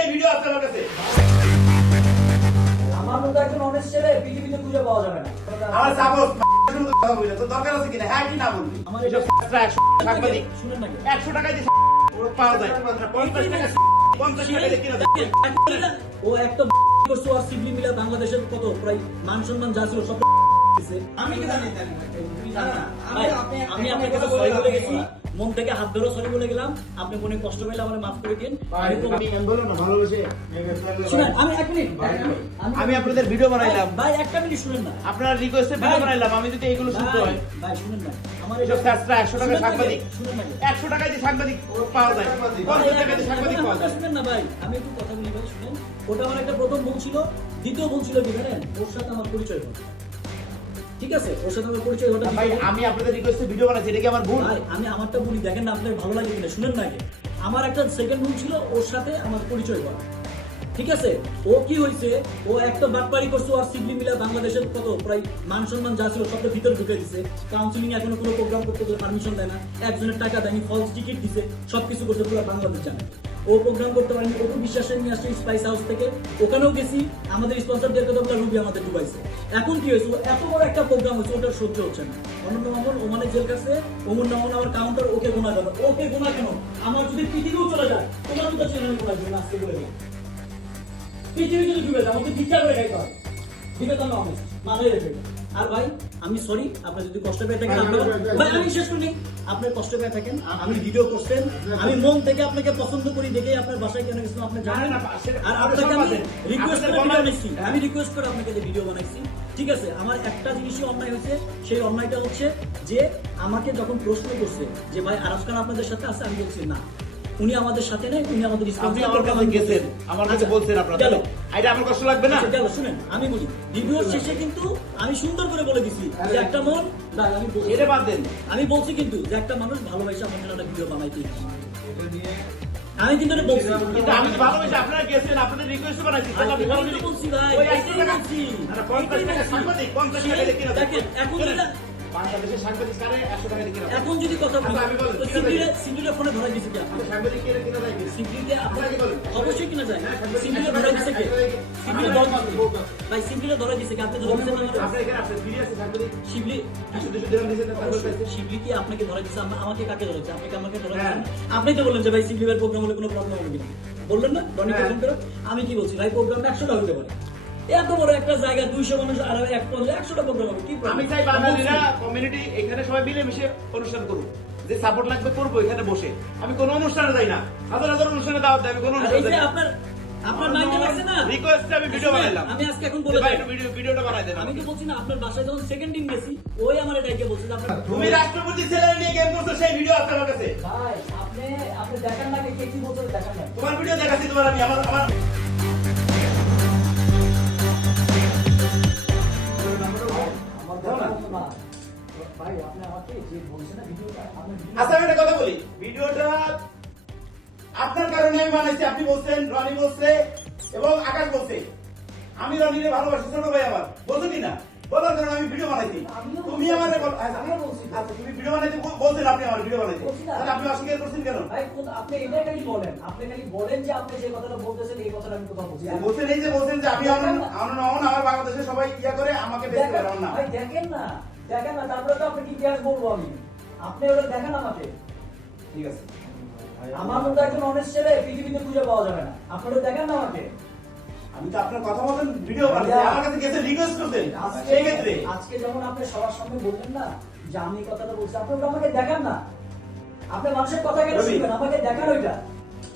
সেই ভিডিও আছে আমার কাছে। আমার মতো একজন অনেস্ট ছেলে পৃথিবীতে খুঁজে পাওয়া যাবে না। আমার সাপোজ কথা বলি তো দরকার আছে কিনা? হ্যাঁ কি না বলবি? আমার এসব সাংবাদিক শুনেন না 100 টাকা দিয়ে পাওয়া যায় 50 টাকা 50 টাকা দিয়ে কিনা যায়। ও একটা করছে আর সিবলি মিলা বাংলাদেশের কত প্রায় মান সম্মান যা ছিল সব দিছে। আমি কি জানি আমি আপনার কাছে সরি বলে গেছি, মন থেকে হাত ধরে সরি বলে গেলাম। আপনি মনে কষ্ট পেলে আমাকে মাফ করে দিন। শুনেন, আমি এক মিনিট আমি আপনাদের ভিডিও বানাইলাম, ভাই একটা মিনিট শুনেন না আপনার রিকোয়েস্টে ভিডিও বানাইলাম। আমি যদি এগুলো শুনতে হয় ভাই শুনেন না আমার এসব সাস্ত্রা 100 টাকা সাংবাদিক শুনেন না 100 টাকা দিয়ে সাংবাদিক পাওয়া যায় 50 টাকা দিয়ে সাংবাদিক পাওয়া যায়। শুনেন না ভাই, আমি একটু কথা বলি ভাই শুনেন। ওটা আমার একটা প্রথম ভুল ছিল, দ্বিতীয় ভুল ছিল কি জানেন? ওর সাথে আমার পরিচয় হলো, ঠিক আছে? ওর সাথে আমার পরিচয় হলো ভাই আমি আপনাদের রিকোয়েস্টে ভিডিও বানাইছি, এটা কি আমার ভুল? ভাই আমি আমারটা বলি, দেখেন না আপনার ভালো লাগে কিনা, শুনেন না আগে। আমার একটা সেকেন্ড ভুল ছিল ওর সাথে আমার পরিচয় করা, ঠিক আছে? ও কি হয়েছে, ও একটা বাটপারি করছে আর সিগলি মিলা বাংলাদেশের কত প্রায় মান সম্মান যা ছিল সবটা ভিতরে ঢুকে দিছে। কাউন্সিলিং এখনো কোনো প্রোগ্রাম করতে গেলে পারমিশন দেয় না, একজনের টাকা দেয়নি, ফলস টিকিট দিছে, সবকিছু করছে, পুরো বাংলাদেশ জানে। ও প্রোগ্রাম করতে পারেনি, ওকে বিশ্বাসে নিয়ে আসছে স্পাইস হাউস থেকে, ওখানেও গেছি, আমাদের স্পন্সরদের কথা বলে রুবি আমাদের ডুবাইছে। এখন কি হয়েছে, এত বড় একটা প্রোগ্রাম হচ্ছে, ওটা সহ্য হচ্ছে না। অনন্য মামুন ওমানে জেল কাছে, ওমর নামন আমার কাউন্টার, ওকে গোনা কেন, ওকে গোনা কেন? আমার যদি পৃথিবীও চলে যায় তোমার মতো চ্যানেল গোনা দিবে আজকে বলে দিই। পৃথিবী যদি ডুবে যায় আমাকে ভিক্ষা করে খাইতে হবে, ঠিক আছে? আমি মানে রেখে। আর ভাই আমি সরি, আপনি যদি কষ্ট পেয়ে থাকেন ভাই আমি শেষ করি, আপনার কষ্ট পেয়ে থাকেন, আপনি ভিডিও করছেন, আমি মন থেকে আপনাকে পছন্দ করি দেখে আপনার বাসায় কেন গেছিলাম আপনি জানেন। আর আপনাকে আমি রিকোয়েস্ট করে ভিডিও বানাইছি, আমি রিকোয়েস্ট করে আপনাকে ভিডিও বানাইছি, ঠিক আছে? আমার একটা জিনিসই অন্যায় হয়েছে, সেই অন্যায়টা হচ্ছে যে আমাকে যখন প্রশ্ন করছে যে ভাই আরাফ খান আপনাদের সাথে আছে, আমি বলছি না, উনি আমাদের সাথে নেই, উনি আমাদের আপনি আমার কাছে গেছেন, আমার কাছে বলছেন আপনারা, এটা আমার কষ্ট লাগবে না? চলো শুনেন, আমি বলি ভিডিওর শেষে কিন্তু আমি সুন্দর করে বলে দিছি যে একটা মন, ভাই আমি এটা বাদ দেন। আমি বলছি কিন্তু যে একটা মানুষ ভালোবাসা আমার জন্য একটা ভিডিও বানাইতে, আমি কিন্তু এটা বলছি। কিন্তু আমি তো ভালোবাসি, আপনারা গেছেন, আপনাদের রিকোয়েস্ট বানাইছি, তাহলে আপনি ভালো আমি বলছি ভাই, ওই এটাই 100 টাকা বলছি। 50 টাকা সাংবাদিক 50 টাকা দিয়ে কিনা যায়। দেখেন এখন যেটা বাংলাদেশের সাংবাদিক কারে 100 টাকা দিয়ে কিনা যায়। এখন যদি কথা বলি, আচ্ছা, আমি বলি, সিঙ্গিলে ফোনে ধরা দিছে কি আপনি সাংবাদিক কে কিনা যায় কি? সিঙ্গিলে আপনাকে বলেন। অবশ্যই কিনা যায়, সিঙ্গিলে ধরা দিছে কে? সিঙ্গিলে ধরা দিছে ভাই, সিঙ্গিলে ধরা দিছে কি? আপনি ধরা দিছেন না? আপনার এখানে আছে ফ্রি আছে সাংবাদিক শিবলি 100 দিরাম দিয়েছেন না তারপর পাইছে। শিবলি কি আপনাকে ধরা দিছে? আমাকে কাকে ধরেছে? আপনাকে আমাকে ধরা হ্যাঁ। দিছে? আপনি তো বললেন যে ভাই শিবলির প্রোগ্রাম হলে কোনো প্রবলেম হবে না, বললেন না? রনিকে ফোন করে আমি কি বলছি, ভাই প্রোগ্রামটা 100টা হতে পারে, এত বড় একটা জায়গা 200 মানুষ আর এক পর্যায়ে 100টা প্রোগ্রাম হবে, কি problem? আমি চাই বাঙালিরা কমিউনিটি এখানে সবাই মিলে মিশে অনুষ্ঠান করুক, যে সাপোর্ট লাগবে করবো এখানে বসে। আমি কোনো অনুষ্ঠানে যাই না, হাজার হাজার অনুষ্ঠানে দাওয়াত দেয়, আমি কোনো আর এই অনুষ্ঠানে যে যাই না। আপনার মাইন্ডে লাগছে না, রিকোয়েস্টে আমি ভিডিও বানাইলাম, আমি আজকে এখন বলে ভাই দেই, একটু ভিডিওটা বানাই দেন। আমি তো বলছি না আপনার বাসায় যখন সেকেন্ড দিন গেছি, ওই আমার এটাকে বলছে যে আপনার তুমি রাষ্ট্রপতি ছেলে নিয়ে গেম করছো, সেই ভিডিও আছে আমার কাছে। ভাই আপনি দেখান না, কে কি বলছে দেখান না। তোমার ভিডিও দেখাচ্ছি, তোমার আমি আমার ভাই আপনি আমাকে যে বলছেন না ভিডিওটা, আপনি আচ্ছা আমি একটা কথা বলি, ভিডিওটা আপনার কারণে আমি বানাইছি। আপনি বলছেন, রনি বলছে এবং আকাশ বলছে আমি রনিরে ভালোবাসি, ছোট ভাই আমার, বলছো কিনা? বলার কারণে আমি ভিডিও বানাইছি। তুমি আমারে আচ্ছা তুমি ভিডিও বানাইতে বলছেন, আপনি আমার ভিডিও বানাইতে, তাহলে আপনি অস্বীকার করছেন কেন? ভাই আপনি এটা খালি বলেন, আপনি খালি বলেন যে আপনি যে কথাটা বলতেছেন এই কথাটা আমি কোথাও বলছি বলছেন এই যে বলছেন যে আমি আমার বাংলাদেশে সবাই ইয়া করে আমাকে বেশি করে আমার না। ভাই দেখেন না তারপরে তো আপনি কি গ্যাস বলবো আমি, আপনি ওটা দেখেন আমাকে, ঠিক আছে আমার মতো একজন অনেস্ট ছেলে পৃথিবীতে খুঁজে পাওয়া যাবে না, আপনারা দেখেন না আমাকে। আমি তো আপনার কথা মতন ভিডিও বানাইছি, আমার কাছে গেছে রিকোয়েস্ট করতেন, সেই ক্ষেত্রে আজকে যেমন আপনি সবার সামনে বললেন না যে আমি এই কথাটা বলছি, আপনি ওটা আমাকে দেখান না, আপনি মানুষের কথা কেন শুনবেন, আমাকে দেখান ওইটা।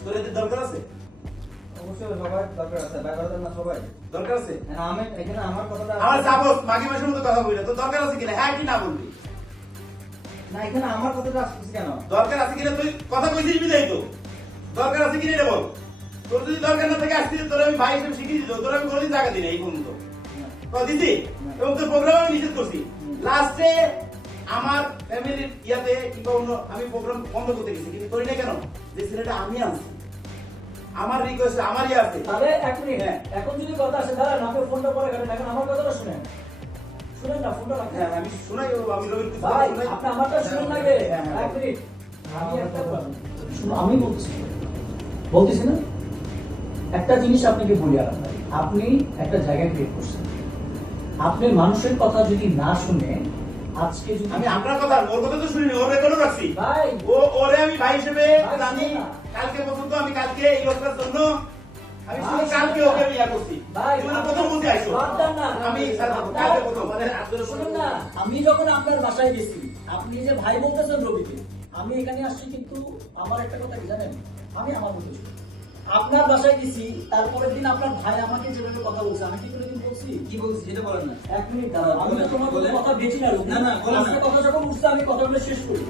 তোর এতে দরকার আছে? অবশ্যই সবাই দরকার আছে, ব্যাপারটা না সবাই দরকার আছে? আমি এখানে আমার কথাটা আমার সাপোজ মাগি মাসের মতো কথা বলি না, তোর দরকার আছে কিনা? হ্যাঁ কি না বলবি? না, এখানে আমার কথাটা আসছে কেন? দরকার আছে কিনা তুই কথা কইছিস বিদায় তো, দরকার আছে কিনা এটা বল। তোর যদি দরকার না থাকে আসছিস, তোর আমি ভাই হিসেবে শিখিয়ে দিত, তোর আমি কোনোদিন টাকা দিই না এই পর্যন্ত, দিছি এবং তোর প্রোগ্রাম আমি নিষেধ করছি। লাস্টে আমার ফ্যামিলির ইয়াতে কিংবা অন্য আমি প্রোগ্রাম বন্ধ করতে গেছি, কিন্তু করি না কেন? যে ছেলেটা আমি আনছি, আমার রিকোয়েস্ট আমার ইয়ে আছে। তাহলে এক মিনিট, এখন যদি কথা আসে দাঁড়ান, আপনি ফোনটা পরে কাটেন, এখন আমার কথাটা শুনেন না, ফোনটা রাখেন। হ্যাঁ আমি শোনাই, আমি রবির কিছু ভাই শোনাই। আপনি আমারটা শুনুন না গে, এক মিনিট আমি একটা শুনো, আমি বলছি না একটা জিনিস আপনাকে বলি আলাদা ভাই, আপনি একটা জায়গায় ক্রিয়েট করছেন, আপনি মানুষের কথা যদি না শুনে আজকে যদি আমি আপনার কথা ওর কথা তো শুনিনি, ওর রেকর্ডও রাখছি। ভাই ওরে আমি ভাই হিসেবে ভাই, জানি। শুনুন না। কালকে পর্যন্ত আমি কালকে এই লোকটার জন্য আমি শুধু ভাই, কালকে শুনুন ওকে না। ইয়া করছি। ভাই, তুমি তো প্রথম বুঝে আইছো। বাদ দেন না। আমি কালকে প্রথম মানে আপনাদের শুনুন না, আমি যখন আপনার বাসায় গেছি, আপনি যে ভাই বলতেছেন রবিকে, আমি এখানে আসছি কিন্তু আমার একটা কথা কি জানেন, আমি আমার মতো ছিল। আপনার বাসায় গেছি, তারপরের দিন আপনার ভাই আমাকে যেভাবে কথা বলছে, আমি কি কোনোদিন বলছি? কি বলছিস সেটা বলেন না। এক মিনিট দাঁড়াও, আমি তো তোমার কোনো কথা বেশি না রবি। না, না, বলেন না। আজকে কথা যখন উঠছে আমি কথাগুলো শেষ করি।